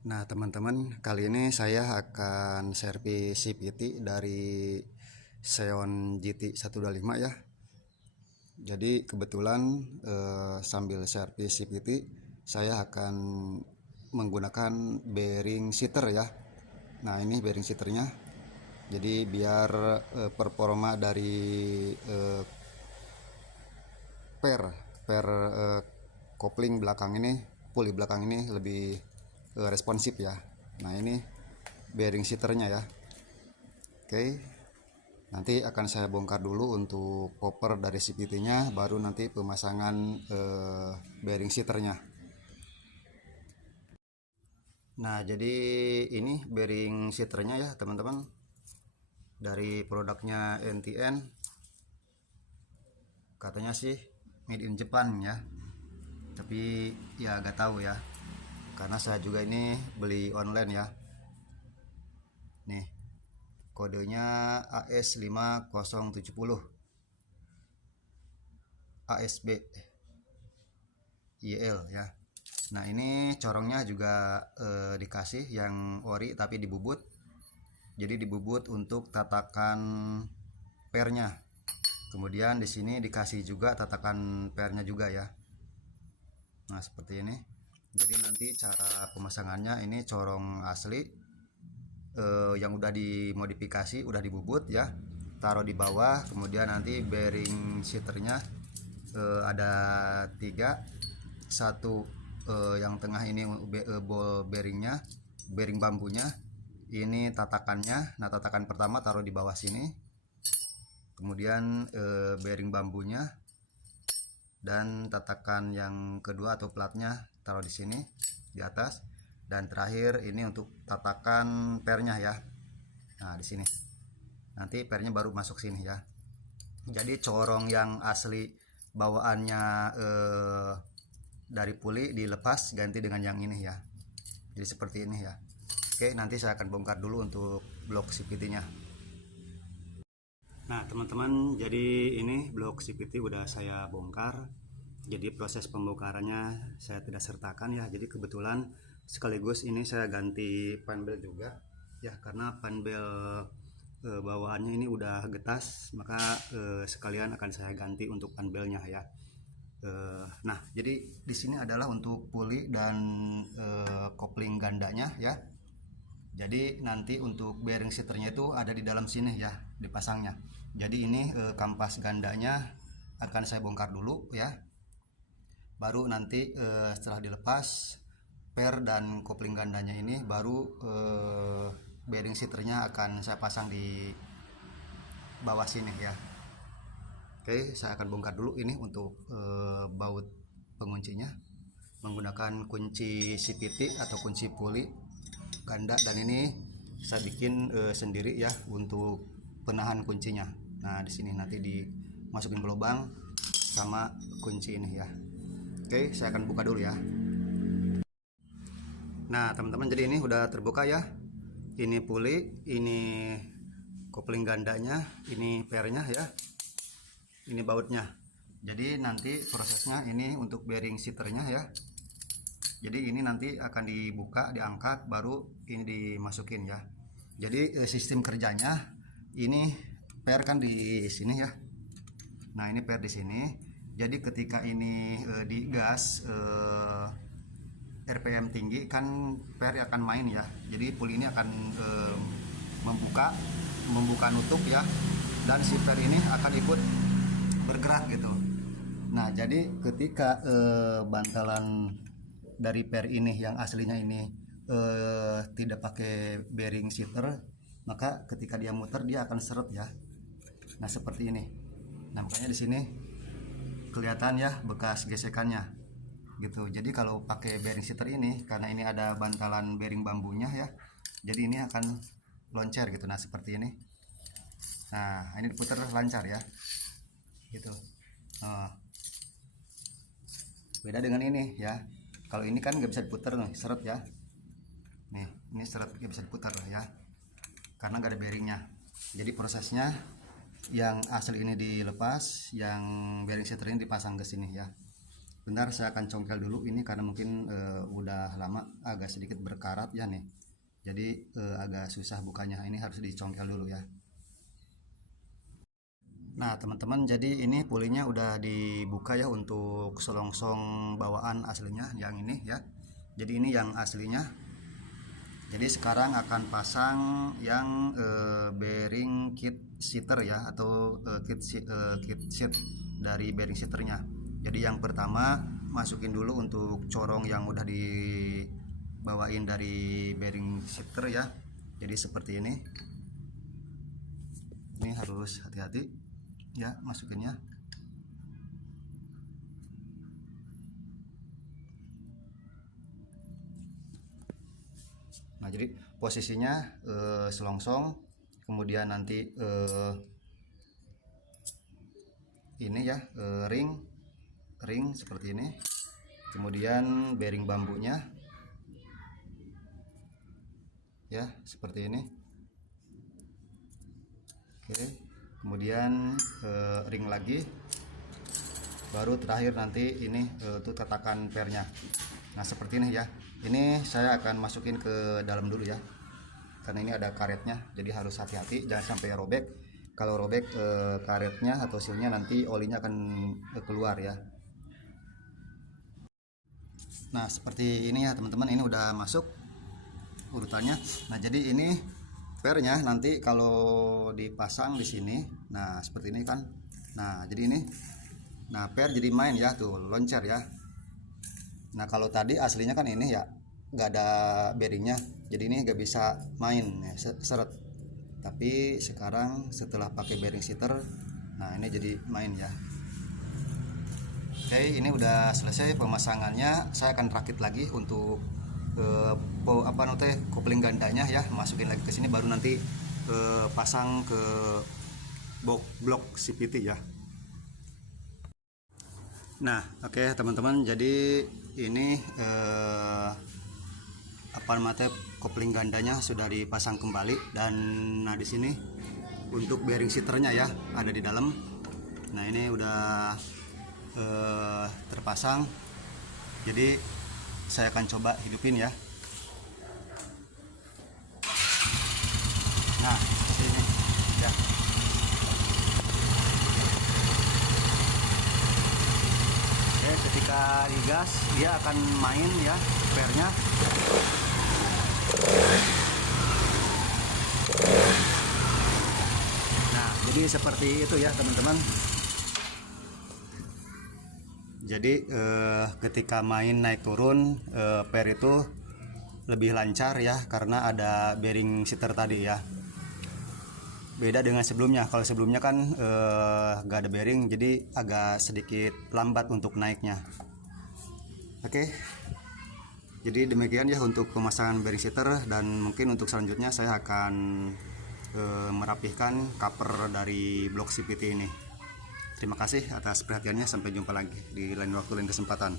Nah, teman-teman, kali ini saya akan servis CVT dari Xeon GT 125 ya. Jadi kebetulan sambil servis CVT, saya akan menggunakan bearing seater ya. Nah, ini bearing seaternya. Jadi biar performa dari per per kopling belakang ini, puli belakang ini lebih responsif ya. Nah, ini bearing seaternya ya. Oke, nanti akan saya bongkar dulu untuk popper dari CVT-nya, baru nanti pemasangan bearing seaternya. Nah, jadi ini bearing seaternya ya teman-teman, dari produknya NTN. Katanya sih made in Japan ya, tapi ya gak tahu ya, karena saya juga ini beli online ya. Nih, kodenya AS5070 ASB YL ya. Nah, ini corongnya juga dikasih yang ori tapi dibubut. Jadi dibubut untuk tatakan pernya. Kemudian di sini dikasih juga tatakan pernya juga ya. Nah, seperti ini. Jadi nanti cara pemasangannya ini corong asli yang udah dimodifikasi, udah dibubut ya. Taruh di bawah, kemudian nanti bearing seaternya ada 3. Satu yang tengah ini ball bearingnya, bearing bambunya, ini tatakannya. Nah, tatakan pertama taruh di bawah sini, kemudian bearing bambunya, dan tatakan yang kedua atau platnya taruh di sini di atas, dan terakhir ini untuk tatakan pernya ya. Nah, di sini nanti pernya baru masuk sini ya. Jadi corong yang asli bawaannya dari puli dilepas ganti dengan yang ini ya. Jadi seperti ini ya. Oke, nanti saya akan bongkar dulu untuk blok CVT-nya. Nah, teman-teman, jadi ini blok CVT udah saya bongkar. Jadi proses pembongkarannya saya tidak sertakan ya. Jadi kebetulan sekaligus ini saya ganti panbel juga ya, karena panbel bawaannya ini udah getas, maka sekalian akan saya ganti untuk panbelnya ya. Nah, jadi di sini adalah untuk puli dan kopling gandanya ya. Jadi nanti untuk bearing seaternya itu ada di dalam sini ya, dipasangnya. Jadi ini kampas gandanya akan saya bongkar dulu ya. Baru nanti setelah dilepas per dan kopling gandanya ini, baru bearing seaternya akan saya pasang di bawah sini ya. Oke, saya akan bongkar dulu ini untuk baut penguncinya menggunakan kunci CVT atau kunci puli ganda, dan ini saya bikin sendiri ya untuk penahan kuncinya. Nah, di sini nanti dimasukin lubang sama kunci ini ya. Oke, saya akan buka dulu ya. Nah, teman-teman, jadi ini udah terbuka ya. Ini puli, ini kopling gandanya, ini pernya ya. Ini bautnya. Jadi nanti prosesnya ini untuk bearing seaternya ya. Jadi ini nanti akan dibuka, diangkat, baru ini dimasukin ya. Jadi sistem kerjanya ini per kan di sini ya. Nah, ini per di sini. Jadi ketika ini digas RPM tinggi kan per akan main ya. Jadi puli ini akan membuka nutup ya, dan si per ini akan ikut bergerak gitu. Nah, jadi ketika bantalan dari per ini yang aslinya ini tidak pakai bearing seater, maka ketika dia muter dia akan seret ya. Nah, seperti ini. Nah, makanya di sini kelihatan ya bekas gesekannya gitu. Jadi kalau pakai bearing seater ini, karena ini ada bantalan bearing bambunya ya, jadi ini akan loncer gitu. Nah, seperti ini. Nah, ini diputar lancar ya gitu. Beda dengan ini ya. Kalau ini kan nggak bisa diputar nih, seret ya. Nih, ini seret nggak bisa diputar ya, karena nggak ada bearingnya. Jadi prosesnya yang asli ini dilepas, yang bearing seater ini dipasang ke sini ya. Bentar, saya akan congkel dulu ini karena mungkin udah lama agak sedikit berkarat ya nih. Jadi agak susah bukanya. Ini harus dicongkel dulu ya. Nah teman-teman, jadi ini pulinya udah dibuka ya untuk selongsong bawaan aslinya yang ini ya. Jadi ini yang aslinya. Jadi sekarang akan pasang yang bearing kit seater ya, atau kit seat dari bearing seaternya. Jadi yang pertama masukin dulu untuk corong yang udah dibawain dari bearing seater ya. Jadi seperti ini. Ini harus hati-hati ya masukinnya. Nah jadi posisinya selongsong, kemudian nanti ini ya ring seperti ini, kemudian bearing bambunya ya seperti ini. Oke, kemudian ring lagi, baru terakhir nanti ini untuk tatakan pernya. Nah seperti ini ya. Ini saya akan masukin ke dalam dulu ya, karena ini ada karetnya, jadi harus hati-hati jangan sampai robek. Kalau robek karetnya atau silnya, nanti olinya akan keluar ya. Nah seperti ini ya teman-teman, ini udah masuk urutannya. Nah jadi ini pernya nanti kalau dipasang di sini, nah seperti ini kan. Nah jadi ini, nah per jadi main ya, tuh loncat ya. Nah kalau tadi aslinya kan ini ya nggak ada bearingnya, jadi ini nggak bisa main ya, seret. Tapi sekarang setelah pakai bearing seater, nah ini jadi main ya. Oke, ini udah selesai pemasangannya. Saya akan rakit lagi untuk kopling gandanya ya, masukin lagi ke sini, baru nanti pasang ke blok CVT ya. Nah oke teman-teman, jadi ini kopling gandanya sudah dipasang kembali, dan nah di sini untuk bearing seaternya ya ada di dalam. Nah ini udah terpasang, jadi saya akan coba hidupin ya. Nah ini ya. Ketika digas dia akan main ya pernya. Nah jadi seperti itu ya teman-teman. Jadi ketika main naik turun per itu lebih lancar ya, karena ada bearing seater tadi ya. Beda dengan sebelumnya. Kalau sebelumnya kan gak ada bearing, jadi agak sedikit lambat untuk naiknya. Oke, jadi demikian ya untuk pemasangan bearing seater, dan mungkin untuk selanjutnya saya akan merapihkan cover dari blok CVT ini. Terima kasih atas perhatiannya, sampai jumpa lagi di lain waktu, lain kesempatan.